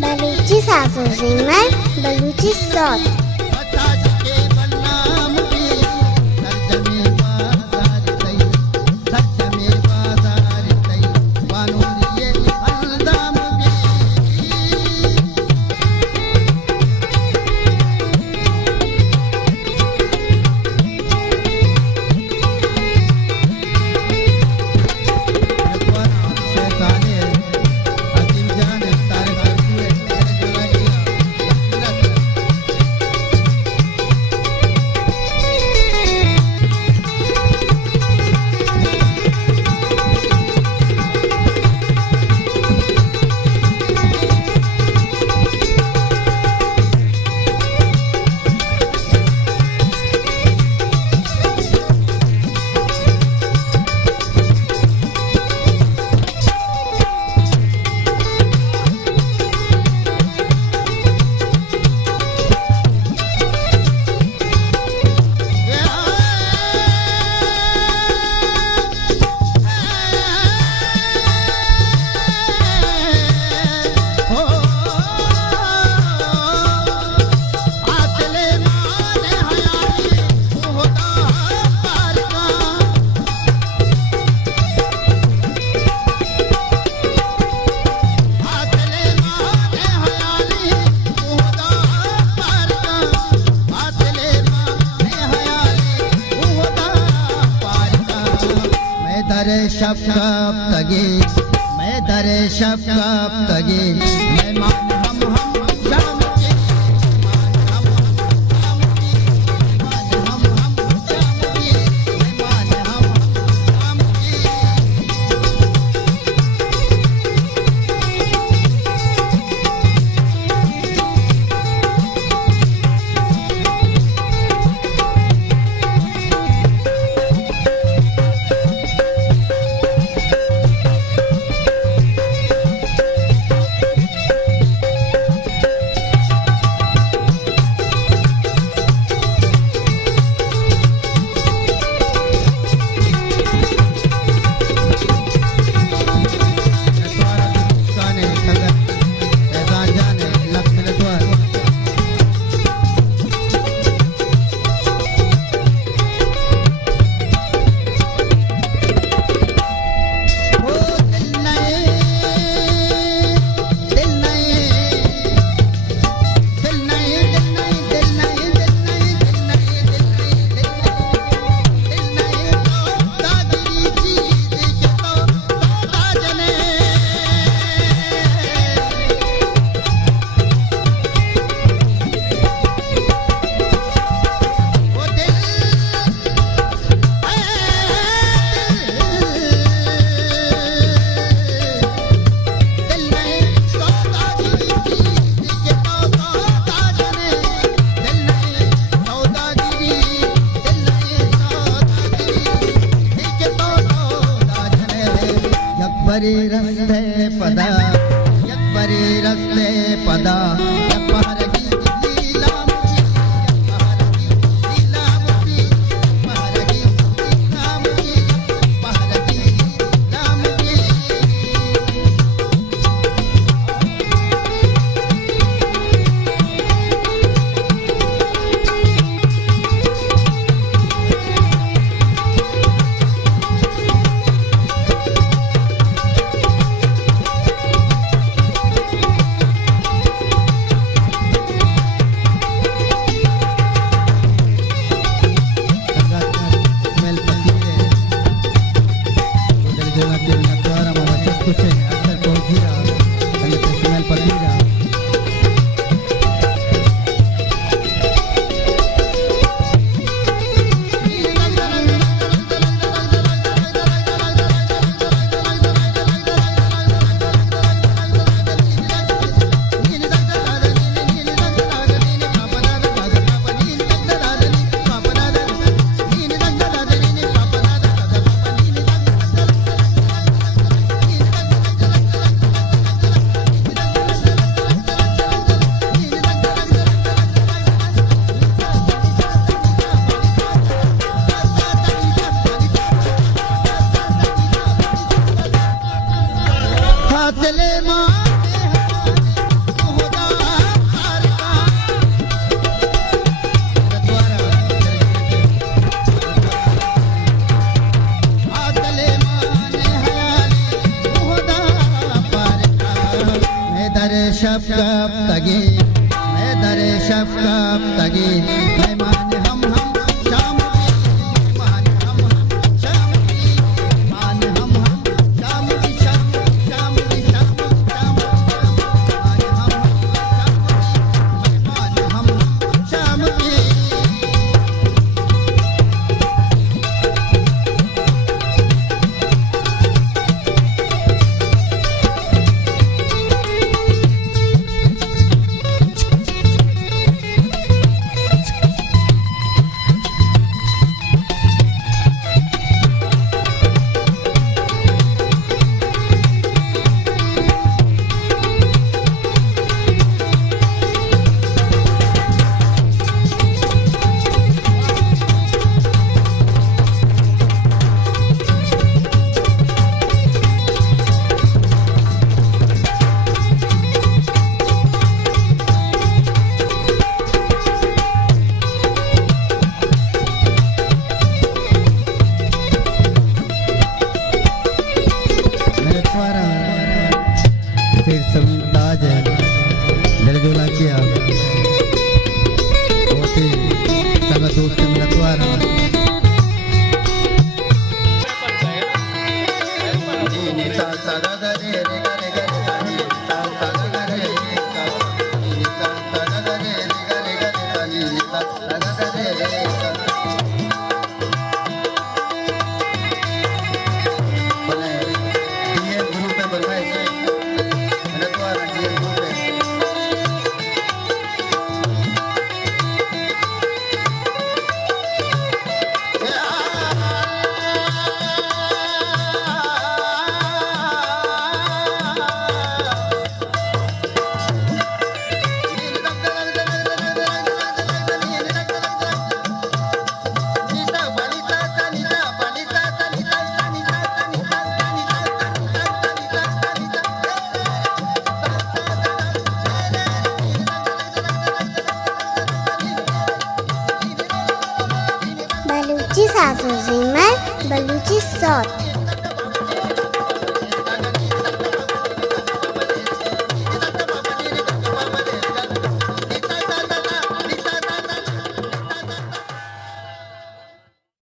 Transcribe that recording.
बलूची सासू सिंगर बलूची सौत शब तगे मैं दरे शब तगे मैं मान हम शाम के मान हम शाम के मान हम शाम के मान हम शाम के परे रस्ते पदा परे रस्ते पदा पहरगी लीला मुझी पहरगी लीला मुझी पहरगी लीला मुझी पहरगी लीला मुझी शफकत तगे मैं दरे शफकत तगे मेहमान हम शाम की मेहमान हम शाम की मेहमान हम शाम की शाम शाम की शाम शाम मेहमान हम शाम की फिर समताज है दरजोला किया होते सब दोस्त मेरा द्वारा बलूची सासू सिमर बलूची सौत